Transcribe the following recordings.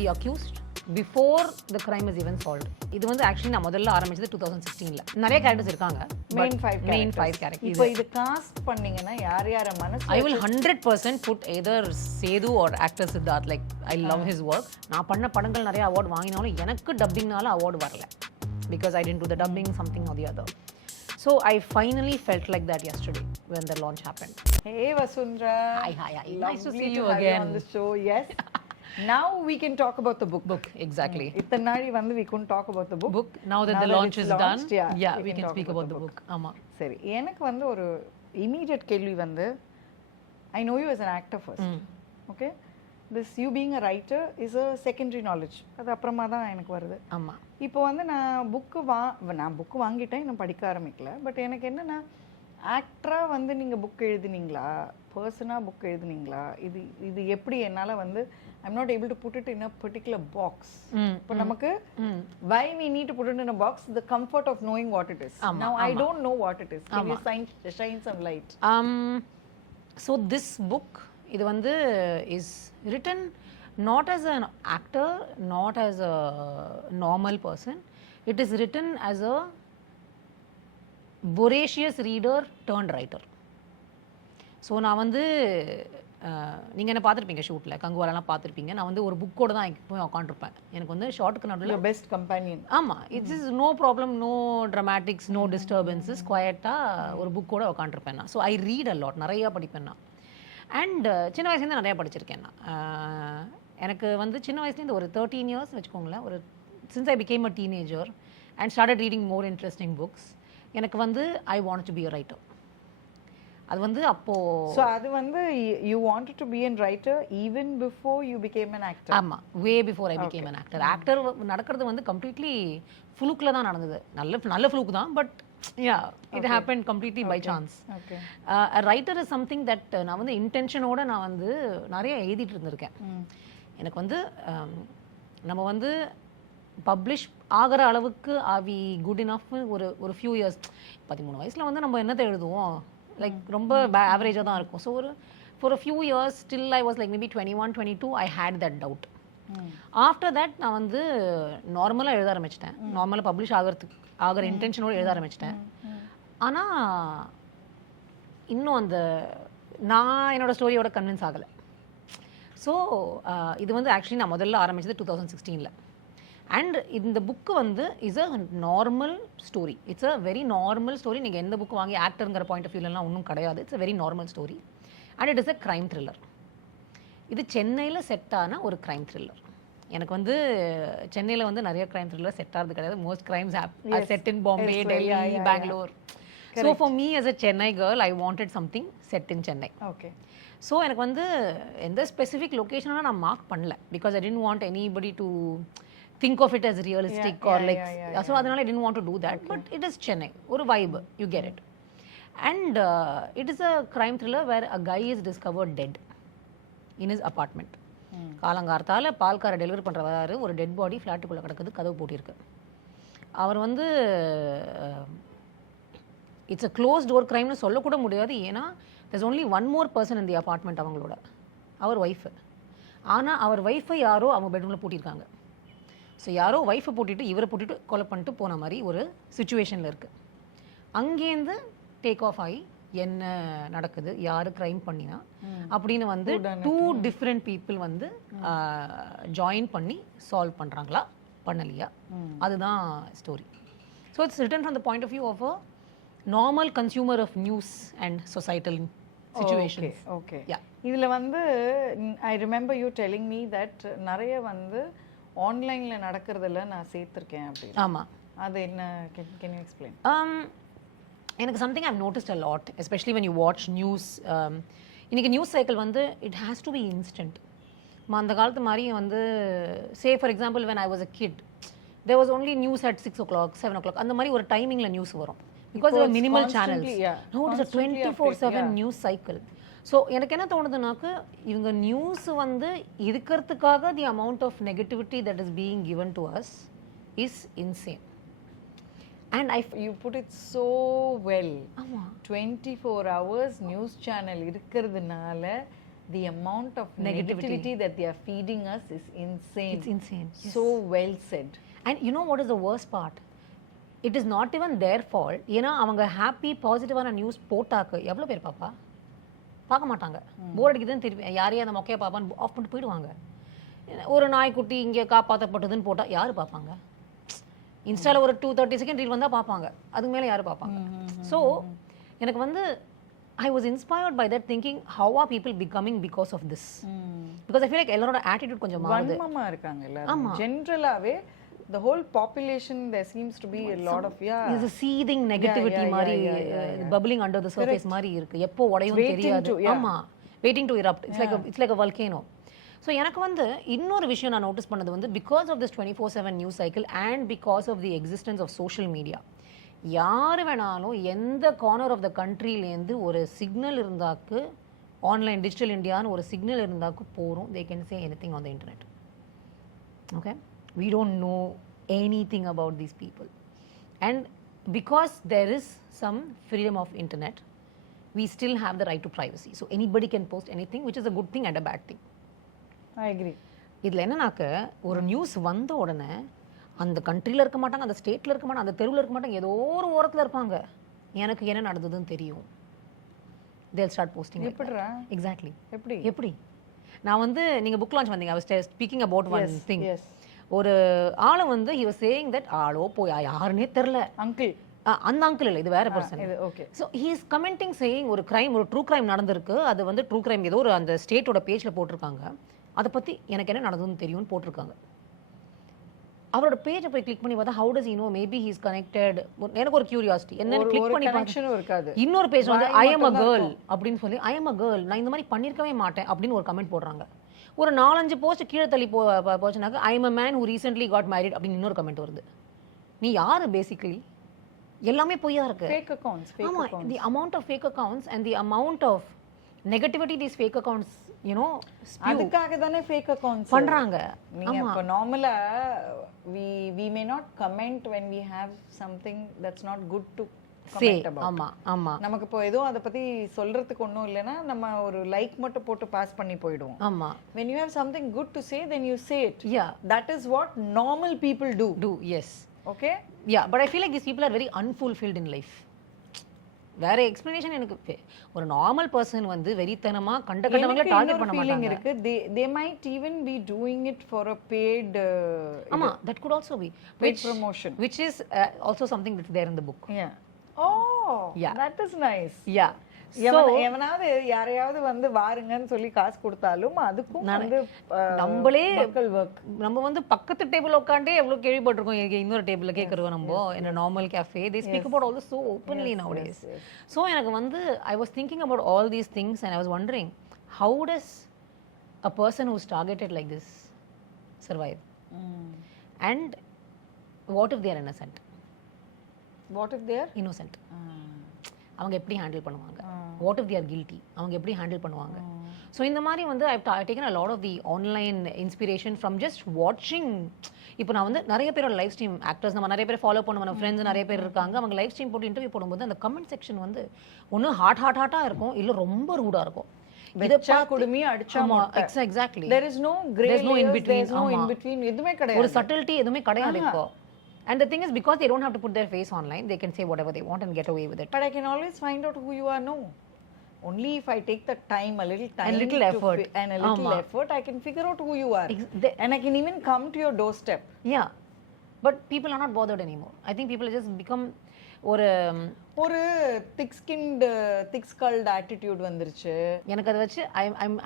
the accused before the crime is even solved. இது வந்து actually நான் முதல்ல ஆரம்பிச்சது 2016ல. நிறைய கேரக்டர்ஸ் இருக்காங்க. Main 5 characters. இப்போ இது காஸ்ட் பண்ணீங்கன்னா யார மனசு I will 100% put either Sethu or actor Siddharth. Like I love his work. நான் பண்ண படங்கள் நிறைய அவார்ட் வாங்கினாலும் எனக்கு டப்பிங்னால அவார்ட் வரல. Because I didn't do the dubbing, something or the other. So I finally felt like that yesterday when the launch happened. Hey Vasundara. Hi. Nice to see Lovely you have again on the show. Yes. Now we can talk about the book. Exactly. இத்தனை நாள் வந்து we couldn't talk about the book. Now that the launch is done, yeah, we can speak about the book. ஆமா. சரி, எனக்கு வந்து ஒரு immediate கேள்வி வந்து I know you as an actor first. Okay? This you being a writer is a secondary knowledge. அது அப்புறமா தான் எனக்கு வருது. ஆமா. இப்போ வந்து நான் புக்கு வாங்கிட்டேன், நான் படிக்க ஆரம்பிக்கல. பட் எனக்கு என்னன்னா ஆக்டராக வந்து நீங்கள் புக் எழுதுனீங்களா, பர்சனாக புக் எழுதுனீங்களா, இது எப்படி என்னால் வந்து I'm not able to put it in a particular box. இப்போ நமக்கு why we need to put it in a box, the comfort of knowing what it is. Now I don't know what it is. Can you shine some light? So this book, இது வந்து is written not as an actor, not as a normal person. It is written as a voracious reader turned writer. So நான் வந்து நீங்கள் என்ன பார்த்துருப்பீங்க ஷூட்டில் கங்குவாலெல்லாம் பார்த்துருப்பீங்க. நான் வந்து ஒரு புக்கோடு தான் போய் உட்காந்துருப்பேன். எனக்கு வந்து ஷார்ட்டுக்கு நடுவில் பெஸ்ட் கம்பெனியன். ஆமாம், it's is no problem, no dramatics, no disturbances, குவாய்ட்டாக ஒரு புக்கோடு உட்காந்துருப்பேன் நான். So I read a lot, நிறையா படிப்பேன் நான். அண்ட் சின்ன வயசுலேருந்து நிறையா படிச்சிருக்கேன் நான். எனக்கு வந்து சின்ன வயசுலேருந்து ஒரு 13 years வச்சுக்கோங்களேன், ஒரு since I became a teenager and started reading more interesting books. எனக்கு வந்து I want to be a writer. அது வந்து அப்போது ஸோ அது வந்து you wanted to be an writer even before you became an actor? ஆமாம், way before I became an actor. Actor நடக்கிறது வந்து கம்ப்ளீட்லி ஃப்ளூக்கில் தான் நடந்தது. நல்ல ஃப்ளூக் தான், but yeah, it happened completely by chance. A writer is something that நான் வந்து இன்டென்ஷனோட நான் வந்து நிறைய எழுதிட்டு இருந்திருக்கேன். எனக்கு வந்து நம்ம வந்து பப்ளிஷ் ஆகிற அளவுக்கு ஆவி குட் இனஃப் ஒரு ஃபியூ இயர்ஸ். 13 வயசில் வந்து நம்ம என்னத்தை எழுதுவோம், லைக் ரொம்ப ஆவரேஜாக தான் இருக்கும். So for a few years till I was like maybe 21, 22, I had that doubt. After that நான் வந்து நார்மலாக எழுத ஆரம்பிச்சிட்டேன். நார்மலாக பப்ளிஷ் ஆகிற இன்டென்ஷனோடு எழுத ஆரம்பிச்சிட்டேன். ஆனால் இன்னும் அந்த நான் என்னோடய ஸ்டோரியோட கன்வின்ஸ் ஆகலை. ஸோ இது வந்து ஆக்சுவலி நான் முதல்ல ஆரம்பிச்சது 2016ல். அண்ட் இந்த புக்கு வந்து is a normal story. It's a very normal story. நீங்கள் எந்த புக்கு வாங்கி ஆக்டருங்கிற பாயிண்ட் ஆஃப் வியூலாம் ஒன்றும் கிடையாது. It's a very normal story and it is a crime thriller. இது சென்னையில் செட் ஆன ஒரு க்ரைம் த்ரில்லர். எனக்கு வந்து சென்னையில் வந்து நிறைய க்ரைம் த்ரில்லர் செட் ஆகிறது கிடையாது. Most crimes set in Bombay, Delhi, Bangalore. So for me as a Chennai girl I wanted something set in Chennai. Okay. So எனக்கு வந்து எந்த ஸ்பெசிஃபிக் லொக்கேஷனாக நான் மார்க் பண்ணல. Because I didn't want anybody to think of it as realistic or like. So அதனால I didn't want to do that. But it is Chennai, ஒரு vibe, you get it. And it is a crime thriller where a guy is discovered dead in is apartment. காலங்காரத்தால் பால்காரை delivery பண்ணுறவராரு, ஒரு dead body ஃப்ளாட்டுக்குள்ளே கிடக்குது, கதவு போட்டிருக்கு. அவர் வந்து இட்ஸ் அ க்ளோஸ் டோர் க்ரைம்னு சொல்லக்கூட முடியாது. ஏன்னா there's only one more person in the apartment அவங்களோட, அவர் ஒய்ஃபு. ஆனால் அவர் ஒய்ஃபை யாரோ அவங்க பெட்ரூமில் பூட்டியிருக்காங்க. ஸோ யாரோ ஒய்ஃபை பூட்டிட்டு இவரை பூட்டிட்டு கொலை பண்ணிட்டு போன மாதிரி ஒரு சுச்சுவேஷனில் இருக்குது. அங்கேருந்து டேக் ஆஃப் ஆகி என்ன நடக்குது, யார் க்ரைம் பண்ணினா அப்படின்னு வந்து 2 different people வந்து ஜாயின் பண்ணி சால்வ் பண்ணுறாங்களா பண்ணலையா, அதுதான் story. So it's written from the point of view of a normal consumer of news and societal situations. Okay. இதில் வந்து I remember you telling me that நிறைய வந்து ஆன்லைனில் நடக்கிறதுல நான் சேர்த்துருக்கேன் அப்படின்னு. ஆமாம், அது என்ன, கேன் யூ எக்ஸ்பிளைன்? எனக்கு something I've noticed a lot, especially when you watch news. இன்றைக்கி நியூஸ் சைக்கிள் வந்து it has to be instant. அந்த காலத்து மாதிரி வந்து say for example when I was a kid there was only news at 6 o'clock 7 o'clock அந்த மாதிரி ஒரு டைமிங்கில் நியூஸ் வரும். Because there were minimal channels. Now it is a 24/7 news cycle. So எனக்கு என்ன தோணுதுனாக்கு இவங்க நியூஸ் வந்து இருக்கிறதுக்காக the amount of negativity that is being given to us is insane. And you put it so well. 24 hours news channel இருக்கிறதுனால the amount of negativity that they are feeding us is insane. It's insane. Yes. So well said. And you know what is the worst part? It is not even their fault. ஏன்னா அவங்க happy பாசிட்டிவான news போட்டாக்கு எவ்வளோ பேர் பாப்பா? பார்க்க மாட்டாங்க. போர் அடிக்குதுன்னு திருப்பி யாரையும் அந்த மொக்கையை பார்ப்பான்னு ஆஃப் பண்ணிட்டு போயிடுவாங்க. ஒரு நாய்க்குட்டி இங்கே காப்பாற்றப்பட்டதுன்னு போட்டால் யார் பார்ப்பாங்க? இன்ஸ்டாவில் ஒரு 230 செகண்ட் ரீல் வந்தால் பார்ப்பாங்க. அதுக்கு மேலே யார் பார்ப்பாங்க? ஸோ எனக்கு வந்து I was inspired by that, thinking how are people becoming because of this? Because I feel like எல்லாரோட attitude கொஞ்சம் மாறுது. வன்மமா இருக்காங்க எல்லாரும். ஜெனரலாவே the whole population there seems to be a lot of is a seething negativity மாதிரி bubbling under the surface மாதிரி இருக்கு. எப்போ உடையும் தெரியாது. ஆமா, waiting to erupt. It's like a volcano. So எனக்கு வந்து இன்னொரு விஷயம் நான் நோட்டீஸ் பண்ணது வந்து because of this 24/7 news cycle and because of the existence of social media, யார் வேணாலும் எந்த கார்னர் ஆஃப் த கண்ட்ரிலேருந்து ஒரு சிக்னல் இருந்தாக்கு, ஆன்லைன் டிஜிட்டல் இந்தியான்னு ஒரு சிக்னல் இருந்தாக்கு போகிறோம், they can say anything on the internet. Okay, we don't know anything about these people, and because there is some freedom of internet, we still have the right to privacy. So anybody can post anything, which is a good thing and a bad thing. I agree. இதில் என்னன்னாக்க ஒரு news வந்த உடனே அந்த கண்ட்ரியில் இருக்க மாட்டாங்க, அந்த ஸ்டேட்டில் இருக்க மாட்டாங்க, அந்த தெருவில் இருக்க மாட்டாங்க, ஏதோ ஒரு ஓரத்தில் இருப்பாங்க. எனக்கு என்ன நடந்ததுன்னு தெரியும். they'll start posting. எப்படிடா? எக்ஸாக்ட்லி. எப்படி நான் வந்து நீங்கள் புக் லான்ச் வந்தீங்க, I was speaking about one thing. ஒரு ஆளை வந்து he was saying that ஆளோ போய் யாருன்னே தெரில, அங்கிள், அந்த அங்கிள் இல்லை, இது வேற person. Okay. So he is commenting saying ஒரு கிரைம், ஒரு ட்ரூ கிரைம் நடந்திருக்கு, அது வந்து ட்ரூ கிரைம் ஏதோ ஒரு அந்த ஸ்டேட்டோட பேஜில் போட்டிருக்காங்க, அதை பற்றி எனக்கு என்ன நடந்ததுன்னு தெரியும்னு போட்டிருக்காங்க. அவரோட பேஜை போய் கிளிக் பண்ணி பார்த்தா how does you know, maybe he is connected. எனக்கு ஒரு கியூரியாசிட்டி, என்ன கிளிக் பண்ணி பார்த்தா இன்னொரு பேஜ் வந்து ஐ எம் அ கேர்ள் அப்படின்னு சொல்லி, ஐ எம் அ கேர்ள், நான் இந்த மாதிரி பண்ணியிருக்கவே மாட்டேன் அப்படின்னு ஒரு கமெண்ட் போடுறாங்க. ஒரு 4-5 போஸ்ட் கீழே தள்ளி போச்சுனாக்க I am a man who recently got married அப்படின்னு இன்னொரு கமெண்ட் வருது. நீ யாரு பேசிக்கலி? எல்லாமே பொய்யா இருக்கு. fake accounts. ஆமா, the amount of fake accounts and the amount of negativity these fake accounts, you know, அதுக்காக தானே fake accounts பண்றாங்க. நீங்க இப்ப நார்மலா we may not comment when we have something that's not good to comment about. ஆமா ஆமா, நமக்கு இப்போ ஏதோ அத பத்தி சொல்றதுக்கு ஒண்ணும் இல்லனா நம்ம ஒரு லைக் மட்டும் போட்டு பாஸ் பண்ணி போய்டுவோம். ஆமா, when you have something good to say then you say it. Yeah, that is what normal people do. Yes. Okay. Yeah, but I feel like these people are very unfulfilled in life. வேற explanation எனக்கு. ஒரு normal person வந்து வெறித்தனமா கண்டவங்கள target பண்ண மாட்டாங்க. இருக்கு, they might even be doing it for a paid ஆமா, that could also be paid promotion, which is also something that's there in the book. Yeah. Oh, yeah, that is nice. Yeah. எவனாவது யாரையாவது வந்து வாருங்கன்னு சொல்லி காசு கொடுத்தாலும் அதுக்கும் வந்து நம்மளே நம்ம வந்து பக்கத்து டேபிள் உட்காண்டே எவ்வளவு கேள்விப்பட்டிருக்கோம், இன்னொரு டேபிள்ல கேட்கறோம் நம்ம in a normal cafe. They speak about all this so openly nowadays. So எனக்கு வந்து I was thinking about all these things and I was wondering how does a person who's targeted like this survive? And what if they are innocent? What if they are innocent? அவங்க எப்படி handle பண்ணுவாங்க? What if they are guilty? அவங்க எப்படி handle பண்ணுவாங்க? So இந்த மாதிரி வந்து I've taken a lot of the online inspiration from just watching. இப்போ நான் வந்து நிறைய பேரோட லைவ் ஸ்ட்ரீம் ஆக்டர்ஸ் நம்ம நிறைய பேர் ஃபாலோ பண்ணுவோம், நம்ம ஃப்ரெண்ட்ஸ் நிறைய பேர் இருக்காங்க. அவங்க லைவ் ஸ்ட்ரீம் போட்டு இன்டர்வியூ போடும்போது அந்த கமெண்ட் செக்ஷன் வந்து ஒன்று ஹாட்டாக இருக்கும், இல்லை ரொம்ப ரூடாக இருக்கும். வெச்சா குடுமி அடிச்சா மொட்டை. Exactly. there is no gray layers, there is no in between. எதுமே கிடையாது, ஒரு சட்டில்ட்டி எதுவுமே கிடையாது இப்போ. And the thing is, because they don't have to put their face online, they can say whatever they want and get away with it. But I can always find out who you are. No, only if I take the time, a little time, and little effort, and a little effort, I can figure out who you are. And I can even come to your doorstep. Yeah, but people are not bothered anymore. I think people just become ஒரு thick skinned thick skulled attitude வந்துருச்சு. எனக்கு அதை வச்சு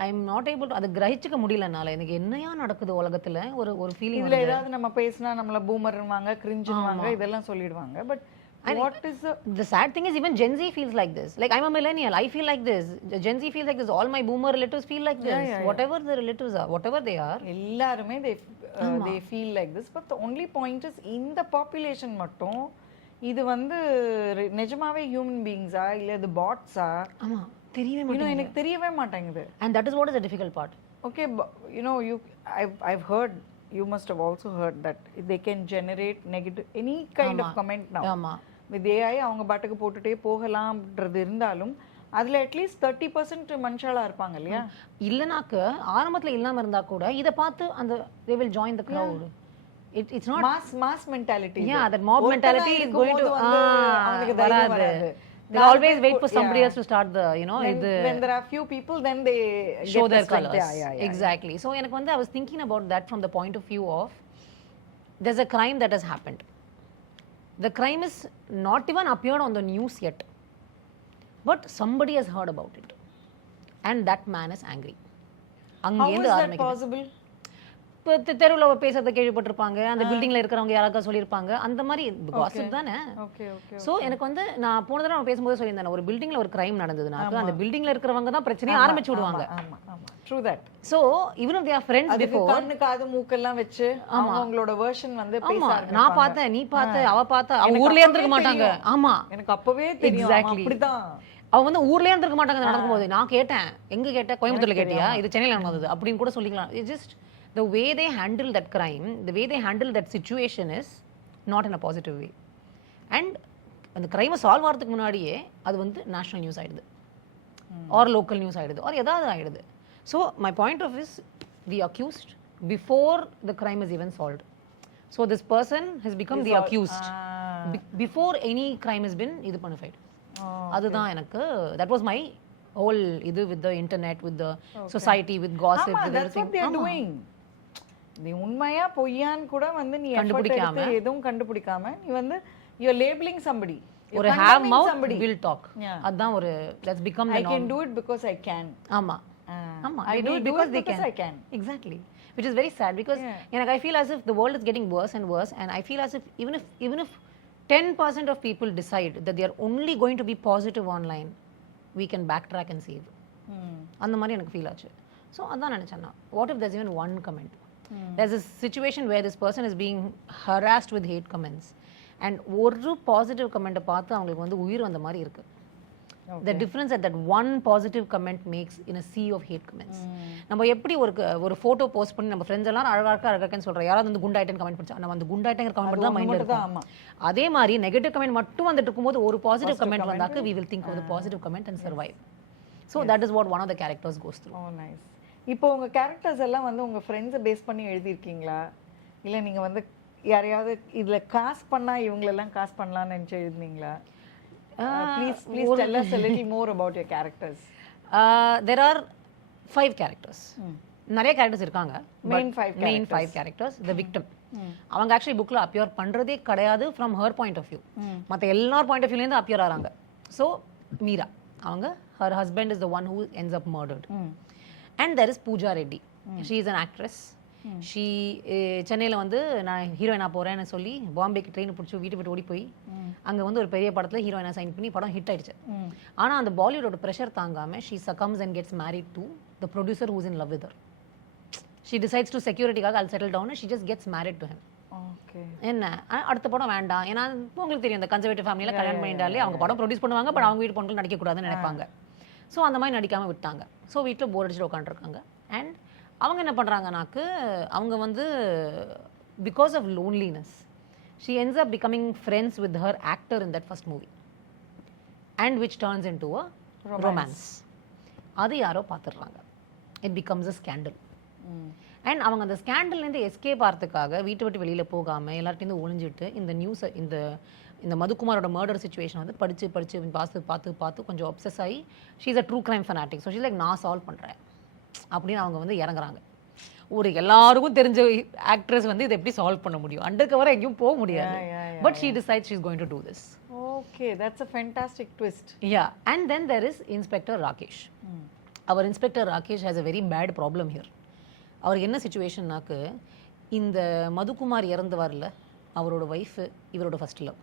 I'm not able to அதை கிரகிச்சுக்க முடியலனால எனக்கு என்னையா நடக்குது உலகத்துல ஒரு ஃபீலிங். இதுல ஏதாவது நம்ம பேசினா நம்மள பூமர்வாங்க, கிரிஞ்சுவாங்க, இதெல்லாம் சொல்லிடுவாங்க. But what is the sad thing is even Gen Z feels like this. Like I'm a millennial, I feel like this. Gen Z feels like this. All my boomer relatives feel like this. Whatever the relatives are, whatever they are, எல்லாருமே they feel like this. But the only point is in the population மட்டும் இது வந்து நிஜமாவே human பீயிங்ஸா இல்ல இது பாட்ஸா? ஆமா, தெரியவே மாட்டேங்குது. எனக்கு தெரியவே மாட்டேங்குது. And that is what is the difficult part. Okay, you know, I've heard, you must have also heard that they can generate negative any kind of comment now. ஆமா, with AI அவங்க பாட்டுக்கு போட்டுட்டே போகலாம்ன்றது இருந்தாலும் அதுல அட்லீஸ்ட் 30% மனுஷாலா இருப்பாங்க இல்லையா? இல்லனாக்க ஆரம்பத்துல இல்லாம இருந்தா கூட இத பார்த்து அந்த they will join the crowd. It's not mass mentality. Yeah, that mob mentality is going to அவங்களுக்கு தைரியம் வராது. They always wait for somebody else to start the, you know, when there are few people then they show their colors. Yeah. Exactly. So எனக்கு வந்து I was thinking about that from the point of view of there's a crime that has happened. The crime is not even appeared on the news yet, but somebody has heard about it, and that man is angry. How is that possible? இப்போ தெருவில் பேசுறத கேள்விப்பட்டிருப்பாங்க, அந்த பில்டிங்ல இருக்கிறவங்க யாராவது சொல்லியிருப்பாங்க, அந்த மாதிரி காசிப் தானே. ஸோ எனக்கு வந்து நான் போன தடவை பேசும்போது சொல்லியிருந்தேன், ஒரு பில்டிங்ல ஒரு கிரைம் நடந்ததுனாக்க அந்த பில்டிங்ல இருக்கிறவங்க தான் பிரச்சனையை ஆரம்பிச்சு விடுவாங்க. True that. So even if they are friends before, கண்ணு காது மூக்கெல்லாம் வச்சு அவங்களோட வெர்ஷன் வந்து பேச ஆரம்பிப்பாங்க. நான் பார்த்தேன், நீ பார்த்த, அவ பார்த்த, அவங்க ஊர்லயே இருந்திருக்க மாட்டாங்க. ஆமா, எனக்கு அப்பவே தெரியும். அப்படிதான் அவங்க வந்து ஊர்லயே இருந்திருக்க மாட்டாங்க நடக்கும்போது. நான் கேட்டேன், எங்க கேட்ட, கோயம்புத்தூர்ல கேட்டியா, இது சென்னையில நடந்தது அப்படின்னு கூட சொல்லிக்கலாம். It's just the way they handle that crime, the way they handle that situation is not in a positive way. And அந்த கிரைமை சால்வ் ஆகிறதுக்கு முன்னாடியே அது வந்து நேஷனல் நியூஸ் ஆயிடுது, ஆர் லோக்கல் நியூஸ் ஆயிடுது, ஆர் ஏதாவது ஆயிடுது. So my point of is the accused before the crime is even solved. So this person has become the accused before any crime is பின் இது பண்ணிஃபைட். அதுதான் எனக்கு, தட் வாஸ் மை ஹோல் இது with the internet, with the society, with gossip, with everything. நீ உண்மையா பொய்யான்னு கூட வந்து நீ கண்டுபிடிக்காம, எதுவும் கண்டுபிடிக்காம நீ வந்து you are labeling somebody. ஒரு have mouth will talk. அதான் ஒரு let's become the I can do it because I can. ஆமா I do it because they can. Exactly. Which is very sad because I feel as if the world is getting worse and worse, and I feel as if even if 10% of people decide that they are only going to be positive online, we can backtrack and save. அந்த மாதிரி எனக்கு feel ஆச்சு. So அதான் நினைச்சேன் நான், what if there's even one comment? There's a situation where this person is being harassed with hate comments, and ஒரு positive கமெண்ட்டை பார்த்து அவங்களுக்கு வந்து உயிர் வந்த மாதிரி இருக்கு. The difference that one positive comment makes in a sea of hate comments. நம்ம எப்படி ஒரு போட்டோ போஸ்ட் பண்ணி நம்ம ஃப்ரெண்ட்ஸ் எல்லாம் அழகாக்கன்னு சொல்றோம், யாராவது வந்து குண்டாயிட்டேன்னு கமெண்ட் பண்ணா நம்ம அந்த குண்டாயிட்டேங்கிற கமெண்ட் தான் மைண்ட்ல இருக்கும். அதே மாதிரி நெகட்டிவ் கமெண்ட் மட்டும் வந்துட்டு இருக்கும்போது ஒரு பாசிட்டிவ் கமெண்ட் வந்தாக்க we will think of the positive comment and survive. So that is what one of the characters goes through. Oh nice. இப்போ உங்க கேரக்டர்ஸ் எல்லாம் வந்து உங்க ஃப்ரெண்ட்ஸை பேஸ் பண்ணி எழுதியிருக்கீங்களா, இல்லை நீங்க வந்து யாரையாவது இதுல காஸ்ட் பண்ணா இவங்களெல்லாம் காஸ்ட் பண்ணலாம்னு நினைச்சு எழுதுனீங்களா? Please tell us a little more about your characters. There are 5 characters. நிறைய கேரக்டர்ஸ் இருக்காங்க. Main 5 characters. The victim. அவங்க ஆக்சுவலி புக்ல அப்பியர் பண்றதே கிடையாது from her point of view. மற்ற எல்லார் பாயிண்ட் ஆஃப் வியூலேருந்து அப்பியர் ஆகிறாங்க. ஸோ மீரா, அவங்க her husband is the one who ends up murdered. And there is Pooja Reddy. She is an actress. She சென்னையில் வந்து நான் ஹீரோயினா போகிறேன்னு சொல்லி பாம்பேக்கு ட்ரெயின் பிடிச்சி வீட்டு விட்டு ஓடி போய் அங்கே வந்து ஒரு பெரிய படத்தில் ஹீரோயினா சைன் பண்ணி படம் ஹிட் ஆயிடுச்சு. ஆனால் அந்த பாலிவுட்டோட ப்ரெஷர் தாங்காமல் she succumbs and gets married to the producer who's in love with her. She decides to securityக்காக I'll settle down and she just gets married to him. என்ன அடுத்த படம் வேண்டாம், ஏன்னா உங்களுக்கு தெரியும் இந்த கன்சர்வேட்டிவ் ஃபேமிலியில் கல்யாணம் பண்ணிட்டாலே அவங்க படம் ப்ரொடியூஸ் பண்ணுவாங்க, பட் அவங்க வீட்டு பொண்ணுகள் நடிக்கக்கூடாதுன்னு நினைப்பாங்க. ஸோ அந்த மாதிரி நடிக்காமல் விட்டாங்க. ஸோ வீட்டில் போர் அடிச்சுட்டு உட்காந்துருக்காங்க. அண்ட் அவங்க என்ன பண்ணுறாங்கனாக்கு அவங்க வந்து because of loneliness she ends up becoming friends with her actor in that first movie, and which turns into a romance. அது யாரோ பார்த்துடுறாங்க. It becomes a scandal. அண்ட் அவங்க அந்த ஸ்கேண்டல்லேருந்து எஸ்கேப் ஆகிறதுக்காக வீட்டை விட்டு வெளியில் போகாமல் எல்லார்ட்டையும் ஒளிஞ்சிட்டு இந்த நியூஸை இந்த மதுக்குமாரோட மர்டர் சிச்சுவேஷன் வந்து படித்து பார்த்து கொஞ்சம் அப்சஸ் ஆகி she is a true crime fanatic. So she's like நான் சால்வ் பண்ணுறேன் அப்படின்னு அவங்க வந்து இறங்குறாங்க. ஒரு எல்லாருக்கும் தெரிஞ்ச ஆக்ட்ரஸ் வந்து இதை எப்படி சால்வ் பண்ண முடியும், அண்டர் கவர் எங்கேயும் போக முடியாது. But she decides she is going to do this. Okay, that's a fantastic twist. Yeah, and then there is Inspector Rakesh. Our Inspector Rakesh has a very bad problem here. அவருக்கு என்ன சிச்சுவேஷன்னாக்கு, இந்த மதுக்குமார் இறந்து வரல, அவரோட wife இவரோட first love,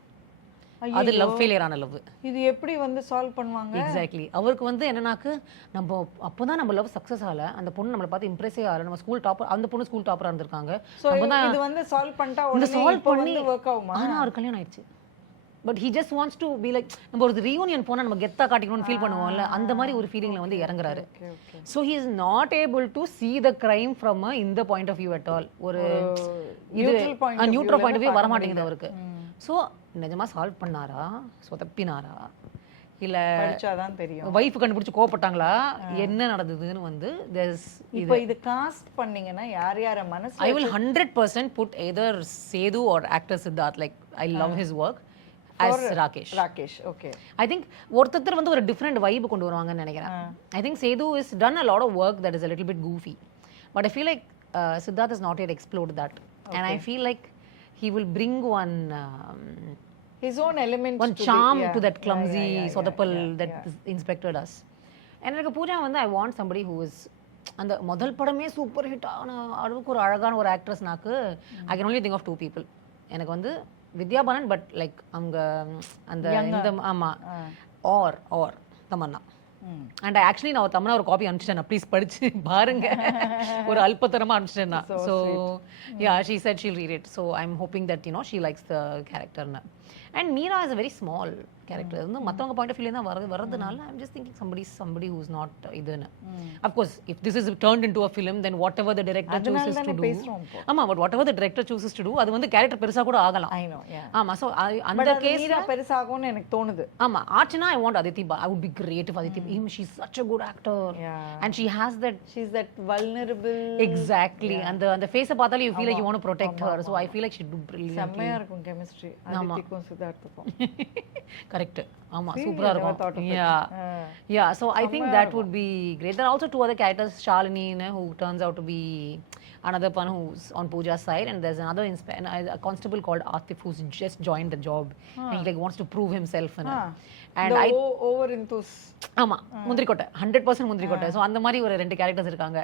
அது love ஃபெயிலியரான love. இது எப்படி வந்து சால்வ் பண்ணுவாங்க? எக்ஸாக்ட்லி. அவருக்கு வந்து என்னன்னாக்கு நம்ம அப்போதான் நம்ம லவ் சக்ஸஸ் ஆகல, அந்த பொண்ணு நம்மளை பார்த்து இம்ப்ரெஸே ஆகல, நம்ம ஸ்கூல் டாப்பர், அந்த பொண்ணு ஸ்கூல் டாப்பரா இருந்திருக்காங்க. இது வந்து சால்வ் பண்ணிட்டா உடனே சால்வ் பண்ணி வொர்க் ஆகுமா? ஆனா அவர் கல்யாணம் ஆயிடுச்சு. But he just wants to be like, நம்ம ஒரு ரீயூனியன் போனா நம்ம கெத்தா காட்டிக்கணும்னு ஃபீல் பண்ணுவோம்ல, அந்த மாதிரி ஒரு ஃபீலிங்ல வந்து இறங்குறாரு. So he is not able to see the crime from in the point of view at all. ஒரு நியூட்ரல் பாயிண்ட் ஆஃப் வியூ வர மாட்டேங்குது அவருக்கு. ஸோ நிஜமா சால்வ் பண்ணாரா, சொதப்பினாரா, இல்ல படிச்சாதான் தெரியும். வைஃப் கண்டுபிடிச்சு கோவப்பட்டாங்களா, என்ன நடந்ததுன்னு வந்து இப்போ இது காஸ்ட் பண்ணீங்கன்னா யார் யார மனசு I will 100% put either Sedu or actor Siddharth. Like I love his work as Rakesh. Rakesh. Okay. I think ஒருத்தர் வந்து ஒரு டிஃப்ரெண்ட் வைப் கொண்டு வருவாங்கன்னு நினைக்கிறேன். I think Sedu is done a lot of work that is a little bit goofy, but I feel like Siddharth has not yet explored that, and I feel like he will bring one his own elements, one charm to that clumsy சொதப்பல் that the inspector does. And எனக்கு பூஜா வந்து I want somebody who is அந்த முதல் படமே super hit ஆன அளவுக்கு ஒரு அழகான ஒரு ஆக்ட்ரஸ்னாக்கு I can only think of two people. எனக்கு வந்து வித்யா பாலன், பட் லைக் அவங்க அந்த இந்த ஆமா ஆர் தமன்னா. அண்ட் ஆக்சுவலி நான் தமன்னா ஒரு காப்பி அனுப்பிச்சிட்டேன், ப்ளீஸ் படிச்சு பாருங்க. ஒரு அல்பத்தரமா அனுப்பிச்சிட்டேன் நான். So yeah she said she'll read it. So I am hoping that you know she likes the கேரக்டர்னு. And Meera is a very small character. வந்து மற்றவங்க பாயிண்ட் ஆஃப் வியூல தான் வரதுனால I am just thinking somebody who's not இதுன்னு. Of course, if this is turned into a film, then whatever the director chooses to do. ஆமா, but whatever the director chooses to do, அது வந்து character பெருசா கூட ஆகலாம். I know, yeah. ஆமா, so அந்த கேஸ்ல மீரா பெருசாகும்னு எனக்கு தோணுது. ஆமா, ஆச்சுனா I want Aditi. I would be great if Aditi. She's such a good actor. Yeah. And she has that, she's that vulnerable. Exactly. அந்த face பார்த்தாலே you feel like you want to protect her. So I feel like she do brilliantly. செம்மையா இருக்கும் chemistry அதித்திக்கும் சித்தார்த்துக்கும். Correct. ஆமா, சூப்பரா இருக்கும். Yeah, so I think that would be great. There are also two other characters, Shalini, who turns out to be another one who's on Pooja's side, and there's another a constable called Atif who's just joined the job and he like wants to prove himself and over enthus. ஆமா, முந்திரிக்கோட்டை 100% முந்திரிக்கோட்டை. So அந்த மாதிரி ஒரு 2 characters இருக்காங்க.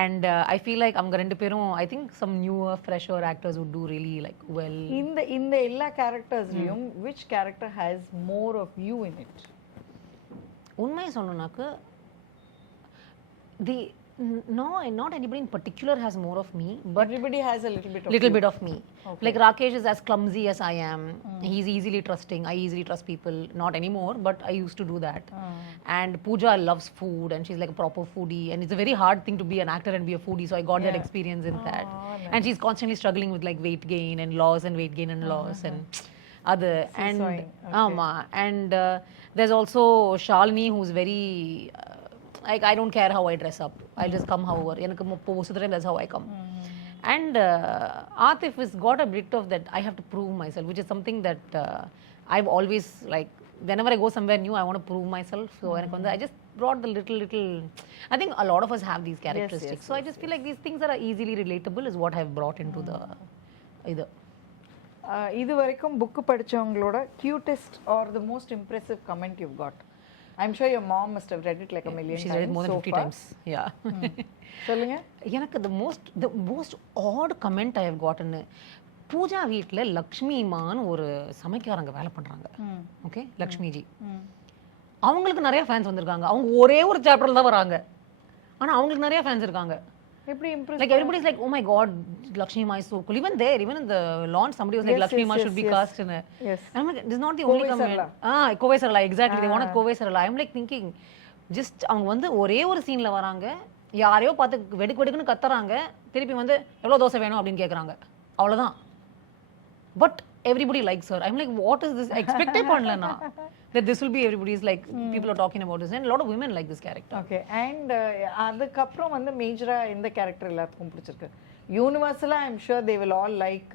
And I feel like அவங்க 2 பேரும் I think some newer fresher actors would do really like well. இந்த எல்லா கேரக்டர்ஸ்லயும் which character has more of you in it? உண்மையை சொல்லணும்னாக்க not anybody in particular has more of me, but everybody has a little bit of me. Okay. Like Rakesh is as clumsy as I am. He's easily trusting. I easily trust people. Not anymore, but I used to do that. And Pooja loves food and she's like a proper foodie, and it's a very hard thing to be an actor and be a foodie, so I got that experience in that. Nice. And she's constantly struggling with like weight gain and loss and weight gain and loss and other. And and there's also Shalini who's very like I don't care how I dress up. I'll just come however. எனக்கு most of the time that's how I come. And Atif has got a bit of that I have to prove myself, which is something that I've always like whenever I go somewhere new I want to prove myself. So எனக்கு வந்து I just brought the little I think a lot of us have these characteristics. So I just feel like these things that are easily relatable is what I've brought into the இது வரைக்கும் book படிச்சவங்களோட cutest or the most impressive comment you've got? I'm sure your mom must have read it like a million times. She's read it more than 50 times. Yeah. சொல்லுங்க. எனக்கு the most odd comment I have gotten, Pooja வீட்ல லக்ஷ்மிமான்னு ஒரு சமைக்காரங்க வேலை பண்றாங்க. Okay, லக்ஷ்மிஜி. அவங்களுக்கு நிறைய fans வந்திருக்காங்க. அவங்க ஒரே ஒரு சாப்டர்ல தான் வராங்க, ஆனா அவங்களுக்கு நிறைய ஃபேன்ஸ் இருக்காங்க. எப்படி Impress? Like everybody's like, oh my god, Lakshmi Ma is so cool. Even in the launch somebody was like, Lakshmi Ma should be cast in it. Yes. I'm like, this is not the only comment. Kovai Sarala, exactly. They wanted Kovai Sarala. I'm like thinking, just அவங்க வந்து ஒரே ஒரு சீன்ல வராங்க, யாரையோ பார்த்து வெடுக்குன்னு கத்துறாங்க, திருப்பி வந்து எவ்வளவு தோசை வேணும் அப்படின்னு கேக்குறாங்க, அவ்வளவுதான். But everybody likes her. I'm like, what is this? Expect பண்ணல நான் that this will be everybody's like people are talking about this, and a lot of women like this character. Okay. And அதுக்கு அப்புறம் வந்து மேஜரா இந்த character எல்லாத்துக்கும் பிடிச்சிருக்கு. Universally, I'm sure they will all like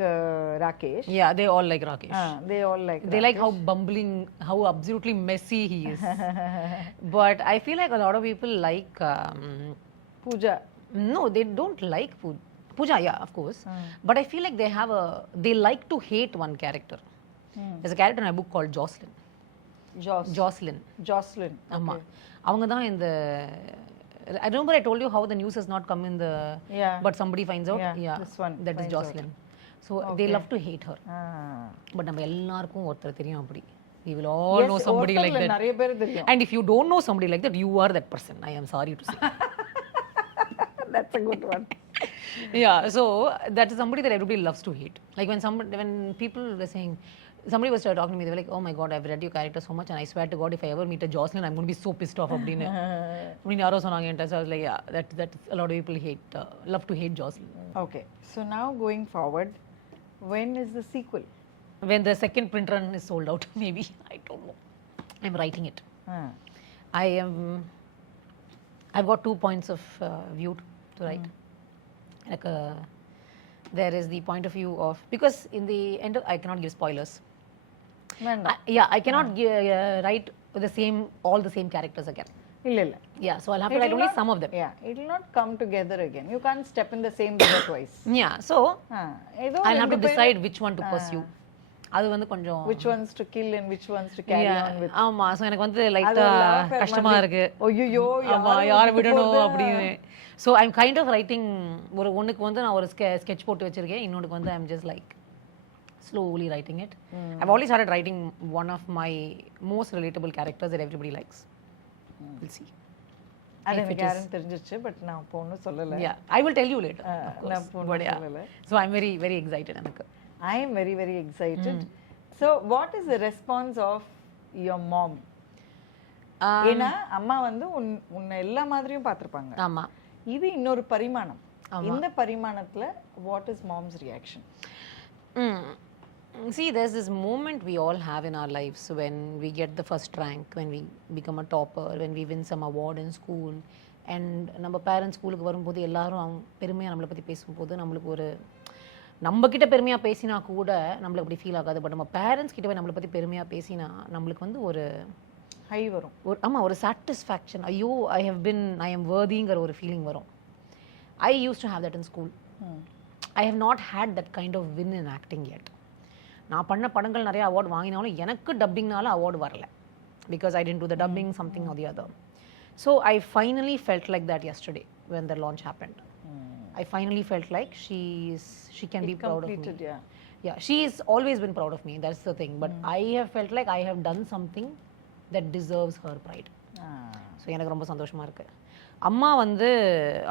Rakesh. Yeah, they all like Rakesh. They all like They like how bumbling, how absolutely messy he is. But I feel like a lot of people like Pooja. No, they don't like Pooja, yeah, of course. But I feel like they like to hate one character. There's a character in a book called Jocelyn. Jocelyn. ஆமா, அவங்க தான் இந்த I remember I told you how the news has not come in the but somebody finds out. This one that is Jocelyn. So they love to hate her. But நம்ம எல்லாருக்கும் ஒருத்தர் தெரியும் அப்படி. We will all know somebody like that. நிறைய பேர் தெரியும். And if you don't know somebody like that, you are that person. I am sorry to say. That's a good one. Yeah, so that is somebody that everybody loves to hate. Like when people were saying, somebody was talking to me, they were like, oh my god, I've read your character so much and I swear to god if I ever meet a Jocelyn I'm going to be so pissed off அப்படின்னு யாரோ சொன்னாங்க என்கிட்ட. So I was like, yeah, that a lot of people love to hate Jocelyn. Okay, so now going forward, when is the sequel? When the second print run is sold out, maybe. I don't know. I'm writing it. I've got 2 points of view to write. Like there is the point of view of, because in the end I cannot give spoilers. I cannot write all the same characters again. Yeah, so I'll have to write only some of them. Yeah, it will not come together again. You can't step in the same river twice. Yeah, so I'll have to decide which one to pursue. அது வந்து கொஞ்சம் which ones to kill and which ones to carry on with. ஆமா, so எனக்கு வந்து லைட்டா கஷ்டமா இருக்கு. ஐயோ யாரை விடணும் அப்படின்னு. So I'm kind of writing, ஒண்ணுக்கு வந்து நான் ஒரு sketch போட்டு வச்சிருக்கேன், இன்னொருக்கு வந்து I'm just like slowly writing it. I've already started writing one of my most relatable characters that everybody likes. We'll see. அது எனக்கு யாரும் தெரிஞ்சிருச்சு, பட் நான் பொண்ணு சொல்லல. Yeah, I will tell you later. நான் பொண்ணு சொல்லல. So I'm very very excited எனக்கு. I am very very excited. So what is the response of your mom? ஏன்னா அம்மா வந்து உன்னை எல்லா மாதிரியும் பார்த்திருப்பாங்க. ஆமா, இது இன்னொரு பரிமாணம். இந்த பரிமாணத்துல what is mom's reaction? See, there's this moment we all have in our lives when we get the first rank, when we become a topper, when we win some award in school, and நம்ம parents ஸ்கூலுக்கு வரும்போது எல்லாரும் பெருமையாக நம்மளை பற்றி பேசும்போது நம்மளுக்கு நம்ம கிட்ட பெருமையாக பேசினா கூட நம்மளுக்கு அப்படி ஃபீல் ஆகாது. பட் நம்ம பேரண்ட்ஸ் கிட்ட போய் நம்மளை பற்றி பெருமையாக பேசினா நம்மளுக்கு வந்து ஒரு ஹை வரும். ஒரு சாட்டிஸ்ஃபேக்ஷன், ஐயோ ஐ எம் வர்திங்கிற ஒரு ஃபீலிங் வரும். I use to have that in school. I have not had that kind of win in acting yet. நான் பண்ண படங்கள் நிறைய அவார்டு வாங்கினாலும் எனக்கு டப்பிங்னால அவார்டு வரல, because I didn't do the dubbing, something or the other. So I finally felt like that yesterday when the launch happened. I finally felt like she can be proud of me. Yeah, she's always been proud of me, that's the thing, but I have felt like I have done something that deserves her pride. So எனக்கு ரொம்ப சந்தோஷமா இருக்கு. அம்மா வந்து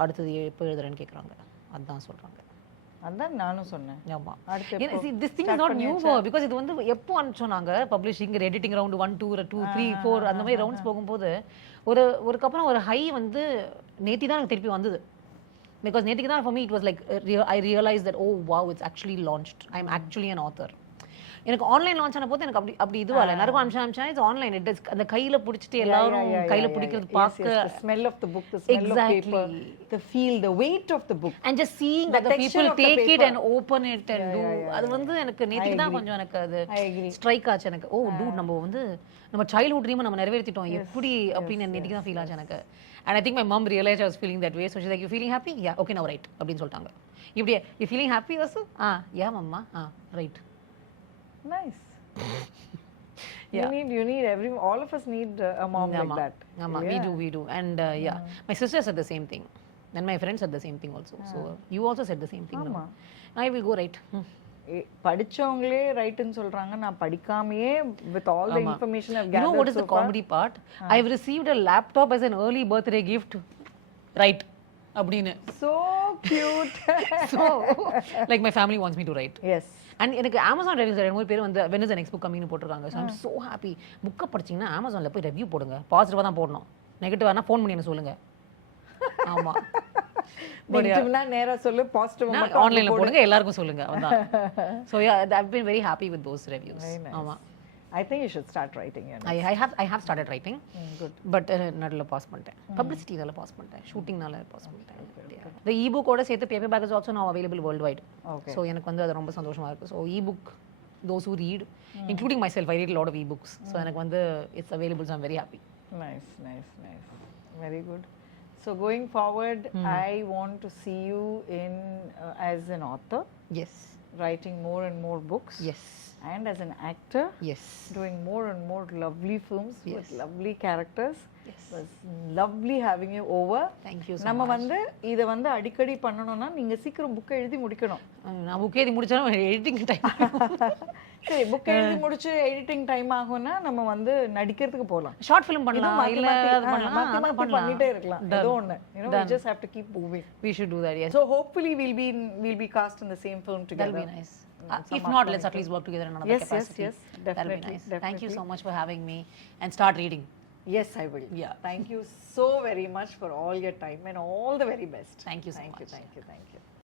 அடுத்தது எப்போ எழுதுறேன்னு கேக்குறாங்க, அதான் சொல்றாங்க. அதான் நானும் சொன்னேன். ஆமா, this thing is not new because இது வந்து எப்போ அனுப்பிச்சோம் பப்ளிஷிங் எடிட்டிங் ரவுண்ட் 1 2 3 4 அந்த மாதிரி ரவுண்ட்ஸ் போகும்போது ஒருக்கப்புறம் ஒரு ஹை வந்து நேத்தி தான் எனக்கு திருப்பி வந்தது. Because நேத்திக்கு தான் for me it was like I realized that oh wow, it's actually launched, I'm actually an author. எனக்கு ஆன்லைன் லான்ச் ஆன போது எனக்கு அப்படி இதுவா இல்லை, எல்லாருக்கும் Amsa it's online. It is அந்த கையில பிடிச்சிட்டு எல்லாரும் கையில பிடிக்கிறது பார்க்க, the smell of the book, the smell of paper, the feel, the weight of the book, and just seeing that the people take it and open it and do, அது வந்து எனக்கு நேத்திக்கு தான் கொஞ்சம் எனக்கு அது ஸ்ட்ரைக் ஆச்சு எனக்கு. ஓ டூட், நம்ம சைல்ட்ஹுட் ட்ரீம் நம்ம நிறைவேற்றிட்டோம் எப்படி அப்படின்னு நேத்திக்கு தான் ஃபீல் ஆச்சு எனக்கு. And I think my mom realized I was feeling that way, so she's like, you feeling happy? Yeah, okay, now write அப்படின்னு சொல்லிட்டாங்க. இப்படியே you feeling happy also? Yeah mama, right. Nice. You need all of us need a mom like that. We do. And my sister said the same thing, and my friend said the same thing also. So you also said the same thing. No? I will go write. படிச்சவங்களே ரைட்னு சொல்றாங்க, நான் படிக்காமயே with all the information I've gathered. You know what is the comedy part? I've received a laptop as an early birthday gift. Right. Abdine. So cute. So like my family wants me to write. Yes. And எனக்கு Amazon reviews ரெண்டு மூணு பேர் வந்து when is the next book coming னு போட்டுருக்காங்க. So I'm so happy. புக்க படிச்சீங்கன்னா Amazonல போய் ரிவ்யூ போடுங்க. பாசிட்டிவா தான் போடணும். நெகட்டிவானா ஃபோன் பண்ணி எனக்கு சொல்லுங்க. ஆமா. நெகட்டிவ்னா நேரா சொல்லு, பாசிட்டிவ் மட்டும் ஆன்லைன்ல போடுங்க, எல்லாருக்கும் சொல்லுங்க. அதான். So yeah, I've been very happy with those reviews. ஆமா. I think you should start writing. I have started writing. Good. But நடுல பாஸ் பண்ணிட்டேன். பப்ளிசிட்டினால பாஸ் பண்ணிட்டேன். ஷூட்டிங்னால பாஸ் பண்ணிட்டேன். The e-book ஓட சேர்த்து paperback is also now available worldwide. Okay. So எனக்கு வந்து அது ரொம்ப சந்தோஷமா இருக்கு. So e-book, those who read, including myself, I read a lot of e-books. So எனக்கு வந்து it's available, so I'm very happy. Nice. Very good. So going forward, I want to see you in as an author. Yes. Writing more and more books. Yes. And as an actor. Yes. Doing more and more lovely films with lovely characters. Yes. It was lovely having you over. Thank you so much. நம்ம வந்து இத வந்து அடிக்கடி பண்ணனும்னா நீங்க சீக்கிரம் book எழுதி முடிக்கணும். நான் புக் எழுதி முடிச்சாலும் எடிட்டிங் டைம். சரி, புக் எழுதி முடிச்சு எடிட்டிங் டைம் ஆகும்னா நம்ம வந்து நடிக்கிறதுக்கு போலாம். ஷார்ட் ஃபிலிம் பண்ணலாம், இல்ல அது பண்ணலாம், பண்ணிட்டே இருக்கலாம். ஏதோ ஒண்ணு. We just have to keep moving. We should do that, yes. So hopefully we'll be cast in the same film together. That'll be nice. If not, let's at least work together in another capacity. Yes, definitely. That'll be nice. Thank you so much for having me, and start reading. Yes, I will. Yeah. Thank you so very much for all your time and all the very best. Thank you so much. Thank you.